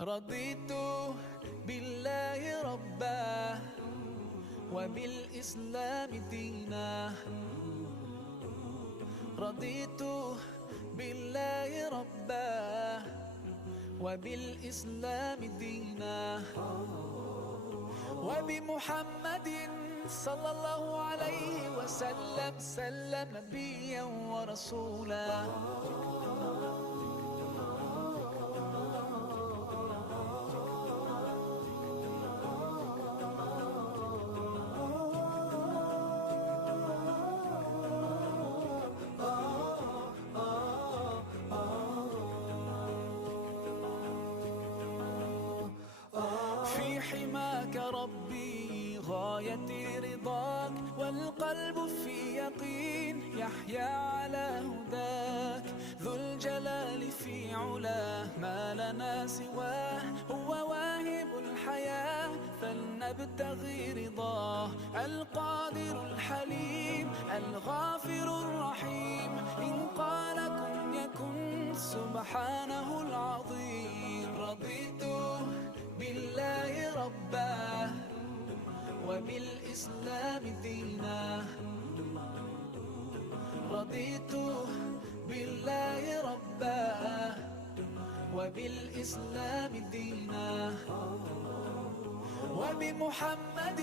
رضيت بالله ربا وبالإسلام دينا. رضيت بالله ربا وبالإسلام دينا، وبمحمد صلى الله عليه وسلم نبيا ورسولا. في حماك ربي غايتي رضاك، والقلب في يقين يحيا على هداك. ذو الجلال في علاه ما لنا سواه، هو واهب الحياة فلنبتغي رضاه. القادر الحليم الغافر الرحيم، إن قال كن يكن سبحانه العظيم. رضيت بالله ربا وبالإسلام دينا. رضيت بالله ربا وبالإسلام دينا، وبمحمد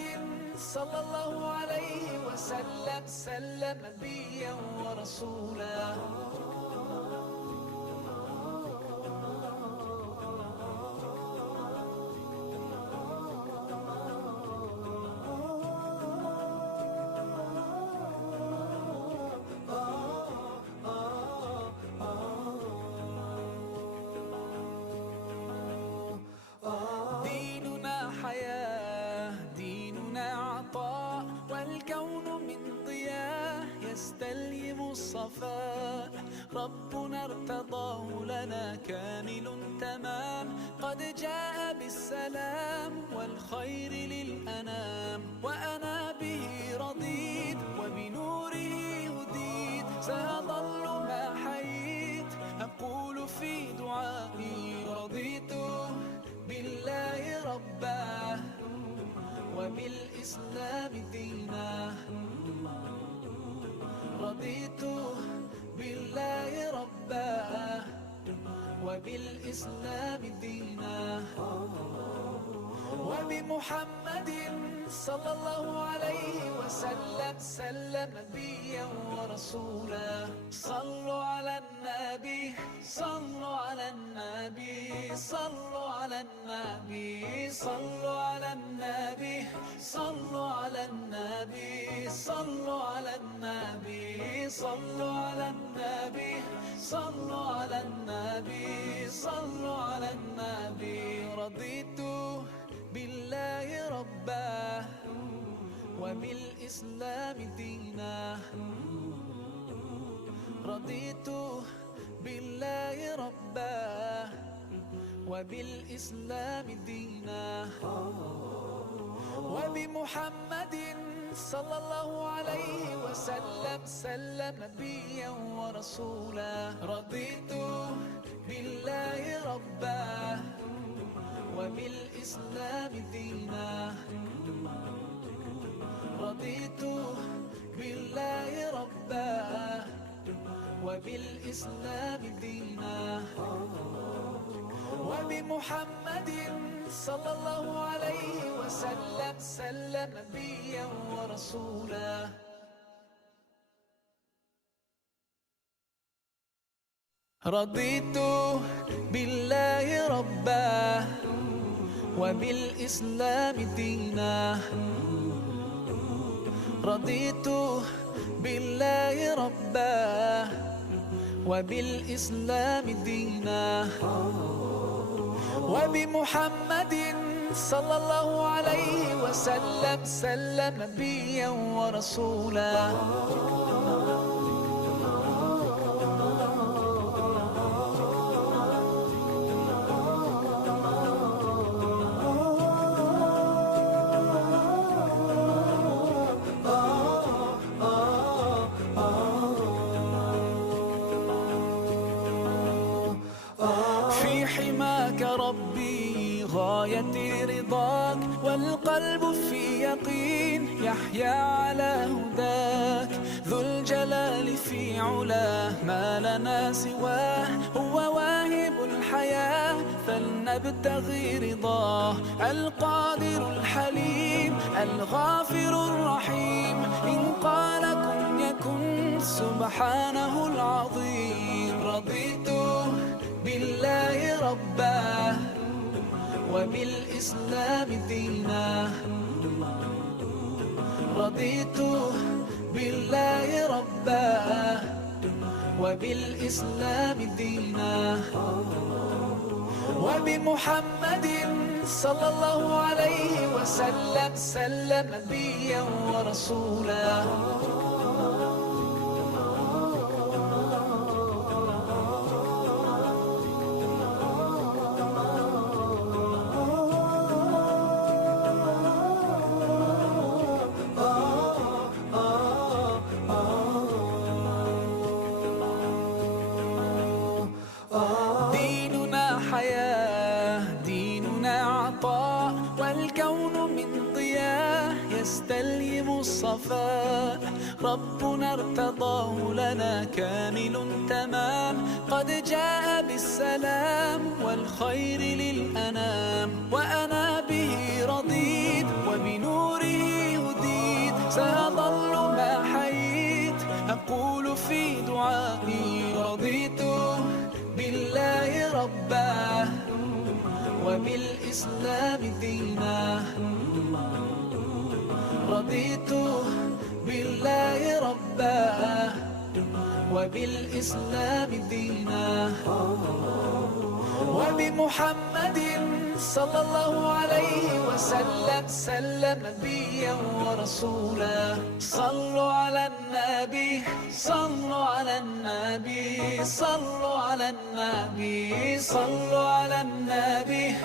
صلى الله عليه وسلم نبيا ورسولا. ديننا حياة، ديننا عطاء، والكون من ضياء يستلهم الصفاء. ربنا ارتضاه لنا كامل تمام، قد جاء بالسلام والخير للأنام. وأنا به رضيت وبنوره هديت، سأظل ما حييت أقول في دعائي. رضيت بالله ربا وبالإسلام دينا. رضيت بالله ربا وبالإسلام دينا، وبمحمد صلى الله عليه وسلم نبيا ورسولا. صلوا على النبي، صلوا على النبي، صلوا على النبي، صلوا على النبي، صلوا على النبي، صلوا على النبي، صلوا على النبي، صلوا على النبي، صلوا على النبي. رضيت بالله ربا وبالإسلام دينا. رضيت بالله ربا وبالإسلام دينا، وبمحمد صلى الله عليه وسلم نبيا ورسولا. رضيت بالله ربا وبالإسلام دينا. رضيت بالله ربا وبالإسلام دينا، وبمحمد صلى الله عليه وسلم نبيا ورسولا. رضيت بالله ربا وبالإسلام دينا. رضيت بالله ربا وبالإسلام دينا، وبمحمد صلى الله عليه وسلم نبيا ورسولا. في حماك ربي ربي غايتي رضاك، والقلب في يقين يحيا على هداك. ذو الجلال في علاه ما لنا سواه، هو واهب الحياة فلنبتغي رضاه. القادر الحليم الغافر الرحيم، إن قال كن يكن سبحانه العظيم. رضيت بالله ربا وبالإسلام دينا، رضيت بالله ربا وبالإسلام دينا، وبمحمد صلى الله عليه وسلم نبيا ورسولا. ديننا حياة، ديننا عطاء، والكون من ضياء يستلهم الصفاء. ربنا ارتضاه لنا كامل تمام، قد جاء بالسلام والخير للأنام. وأنا به رضيت وبنوره هديت، سأظل ما حييت أقول في دعائي. رضيت بالله ربا وبالإسلام دينا، رضيت بالله ربا وبالإسلام دينا، وبمحمد صلى الله عليه وسلم نبيا ورسولا. صلوا على النبي، صلوا على النبي، صلوا على النبي، صلوا على النبي.